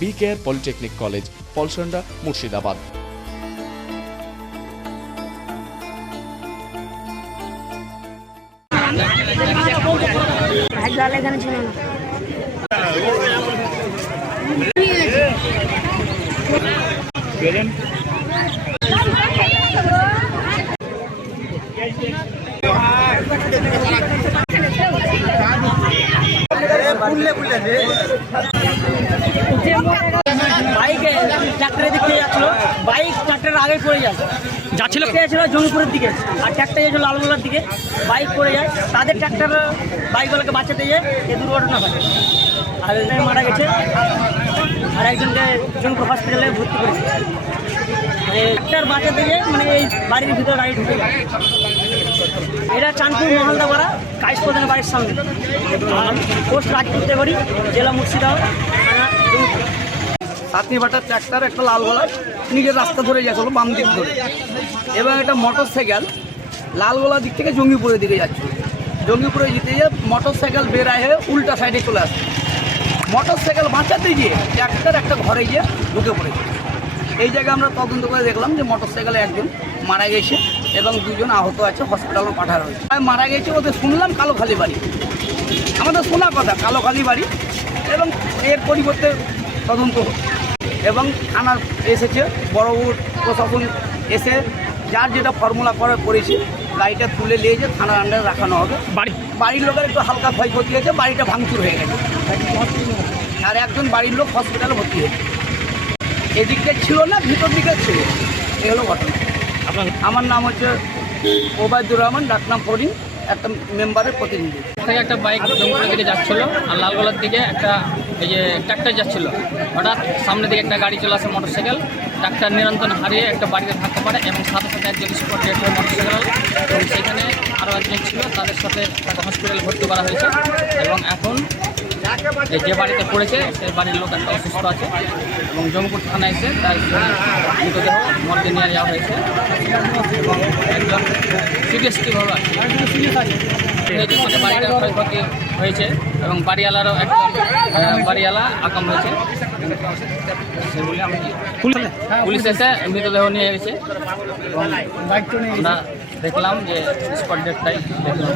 B care polytechnic college Palsanda Murshidabad. জল এখানে ছিল না। বাইকে ট্রাক্টরে দিক থেকে যাচ্ছিল। বাইক ট্রাক্টরের আগে পড়ে যায়। যাচ্ছিল? ছিল জঙ্গিপুরের দিকে। আর ট্রাক্টর যাচ্ছিল লালগোলার দিকে। বাইক পড়ে যায়। তাদের ট্রাক্টর বাইকগুলোকে বাঁচাতে যায় এ দুর্ঘটনা হয়। আর মারা গেছে। আর একজনকে জঙ্গিপুর হসপিটালে ভর্তি করেছে। ট্রাক্টর বাঁচাতে গিয়ে মানে এই বাড়ির ভিতরে গাড়ি ঢুকে যায় এটা চাঁদপুর মহালদাপাড়া কাইস প্রধানের বাড়ির সামনে। আর পোস্ট রাজপুর তেগড়ি জেলা মুর্শিদাবাদ, থানা সাতনি বাটার ট্র্যাক্টর, একটা লাল গোলার নিজের রাস্তা ধরে যাচ্ছিল বাম দিক ধরে। এবং একটা মোটর সাইকেল লালগোলা দিক থেকে জঙ্গিপুরের দিকে যাচ্ছে। জঙ্গিপুরে যেতে গিয়ে মোটর সাইকেল বেরায় হয়ে উল্টা সাইডে চলে আসছে। মোটর সাইকেল বাঁচাতে গিয়ে ট্র্যাক্টর একটা ঘরে গিয়ে ঢুকে পড়েছে। এই জায়গায় আমরা তদন্ত করে দেখলাম যে মোটর সাইকেলে একজন মারা গেছে এবং দুজন আহত আছে হসপিটালও পাঠানো হয়েছে। মারা গেছে ওদের শুনলাম কালোখালি বাড়ি। আমাদের শোনা কথা কালোখালি বাড়ি এবং এর পরিবর্তে তদন্ত। এবং থানার এসেছে বড়বাবুর প্রশাসন এসে যার যেটা ফর্মুলা করে করেছে গাড়িটা তুলে নিয়ে যে থানার আন্ডারে রাখানো হবে। বাড়ি? বাড়ির লোকের একটু হালকা ক্ষয়ক্ষতি হয়েছে বাড়িটা ভাঙচুর হয়ে গেছে। আর একজন বাড়ির লোক হসপিটালে ভর্তি হয়েছে। এদিকটা ছিল না ভিতর দিকে ছিল। এই হলো ঘটনা। আমার নাম হচ্ছে ওবায়দুর রহমান ডাকনাম ফরিন একটা মেম্বারের প্রতিনিধি। থেকে একটা বাইক দিকে যাচ্ছিল আর লালগোলার দিকে একটা এই যে ট্রাক্টর যাচ্ছিল। হঠাৎ সামনে দিকে একটা গাড়ি চলে আসে মোটরসাইকেল। ট্রাক্টর নিয়ন্ত্রণ হারিয়ে একটা বাড়িতে থাকতে পারে এবং সাথে সাথে একজন স্পট ডেট হয়ে মোটরসাইকেল এবং সেখানে আরও একজন ছিল তাদের সাথে তাকে হসপিটালে ভর্তি করা হয়েছে। এবং এখন যে বাড়িতে পড়েছে সেই বাড়ির লোক একটা অসুস্থ আছে এবং জঙ্গপুর থানায় এসে তার মৃতদেহ মর্গে নিয়ে যাওয়া হয়েছে। এবং একজন সিরিয়াসলিভাবে আছে। ক্ষয়ক্ষতি হয়েছে এবং বাড়িওয়ালারও একজন আহ, বাড়িওয়ালা আকাম হয়েছে। পুলিশ এসে মৃতদেহ নিয়ে গেছে আমরা দেখলাম যে স্পট ডেটটাই দেখলাম।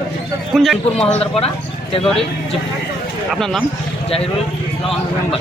কুঞ্জানপুর মহলদার পাড়া তেগরি আপনার নাম? Jahirul Islam member